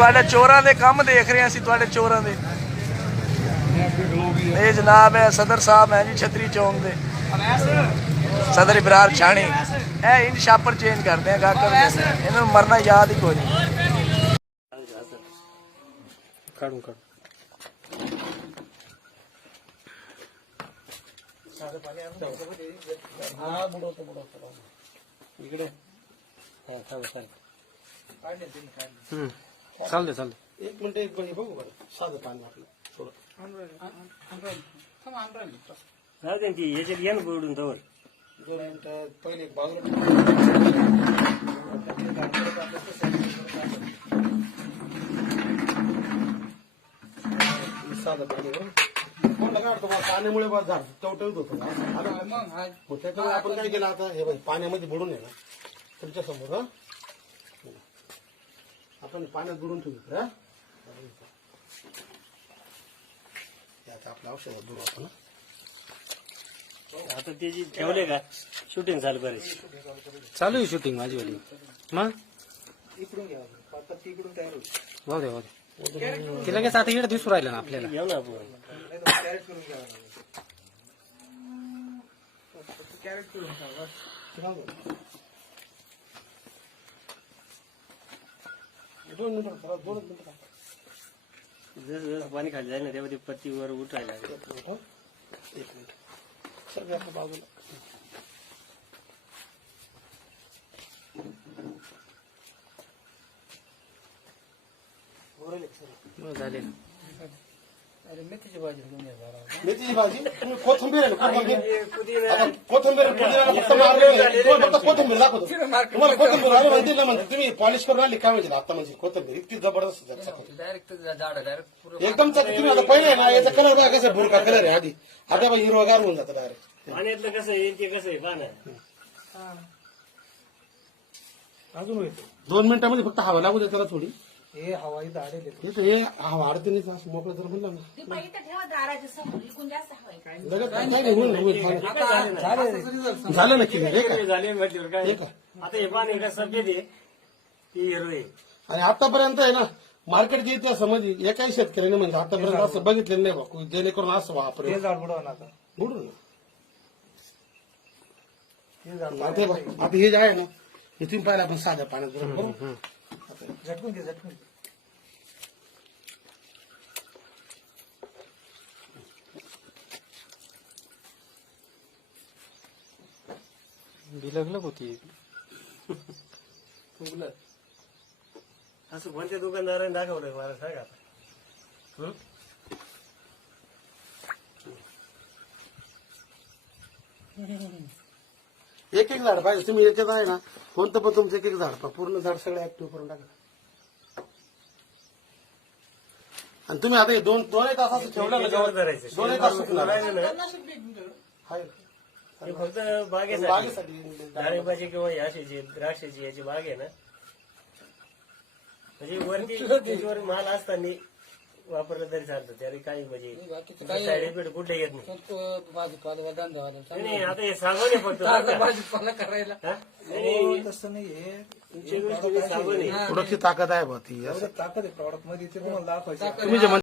ਤੁਹਾਡੇ ਚੋਰਾਂ ਦੇ ਕੰਮ ਦੇਖ ਰਹੇ ਅਸੀਂ ਤੁਹਾਡੇ ਚੋਰਾਂ ਦੇ ਇਹ ਜਨਾਬ ਹੈ ਸਦਰ ਸਾਹਿਬ ਹੈ ਜੀ ਛਤਰੀ ਚੌਂਕ ਦੇ सदर इबरार छाणी ए इन शापर चेंज करते हैं गाकर इन्होंने मरना याद ही कोई नहीं चालते चालते 1 मिनिट एक बघू बरं साधं पाणी आपलं थोडं याच्यात या ना बोलून तवर 2 मिनिटं पहिले बाजूला साधं पाणी कोणतं काढतो पाण्यामुळे झाड टवटवीत होतं मग त्याच्यामुळे आपण काय केलं आता हे पाण्यामध्ये बुडून आहे ना तुमच्या समोर आपण पाण्यात बुडून ठेवू आता आपलं औषध बुडू आपण आता त्याची ठेवले का शूटिंग चालू करायची चालू आहे शूटिंग माझी वाली मग इकडून घ्या आता तिकडून तयार होईल वाहू दे ते लगेच आता इकडे दिसू राहिलं ना आपल्याला घेऊ ना आपण कॅरेट करून घ्या कॅरेट करून घ्या 2 मिनिटं 2 मिनिटं जसं पाणी खाली जाईल ना तेव्हा ते पत्तीवर उठायला लागेल. 1 मिनिट सगळं आपल्या बाजूला झाले मेथीची भाजी घेऊन घ्या मेथीची भाजी तुम्ही कोथिंबीर आहे ना कोथिंबीर फक्त मारली फक्त कोथिंबीर दाखवतो तुम्हाला कोथिंबीर आली म्हणते ना म्हणते तुम्ही पॉलिश करून आली काय म्हणजे आता म्हणजे कोथिंबीर इतकी जबरदस्त डायरेक्ट डायरेक्ट एकदम तुम्ही आता पहिले ना याचा कलर बघा कसा भुरका कलर आहे आधी आता हिरवागार होऊन जातं डायरेक्ट पाण्यातलं कसं आहे ते कसं आहे पाण्या अजून येतो 2 मिनिटांमध्ये फक्त हवा लागू दे त्याला थोडी हे हवाई दाडे हे हवा अडते नाही असं मोकळं जर म्हणलं ना झालं नक्की झाले म्हटल्यावर काय आता हे पाणी का सफेद आहे ती हिरो आहे आणि आतापर्यंत आहे ना मार्केटच्या इतिहासामध्ये एकाही शेतकऱ्याने म्हणजे आतापर्यंत असं बघितलेलं नाही बा जेणेकरून असं वापरेल हे झाड बुडवा ना आता बुडून हे झाड आता हे जे आहे ना हे तुम्ही पाहिलं आपण साध्या पाण्यात बरोबर झटकून घे झटकून बिलगलग होती असं कोणत्या दुकानदाराने दाखवलं मला सांगा एक झाड पाहिजे तुम्ही याच्यात आहे ना कोणतं पण तुमचं एक झाड पहा पूर्ण झाड सगळं ऍक्टिव्ह करून टाका आणि तुम्ही आता हे 2 तास असं ठेवलं ना करायचं 2 तास सुकणार हे फक्त बागेसाठी डाळिंबाची किंवा याशीची द्राक्षाची याची बाग आहे ना म्हणजे वरती त्याच्यावर माल असताना वापरलं तरी चालतं त्याने काही म्हणजे साईड इफेक्ट कुठले येत नाही नाही आता हे साबण आहे फक्त भाजीपाला करायला तसं नाही साबण आहे थोडीशी ताकद आहे बा ती ताकद आहे प्रॉडक्ट मध्ये ते तुम्हाला दाखवायचं तुम्ही जे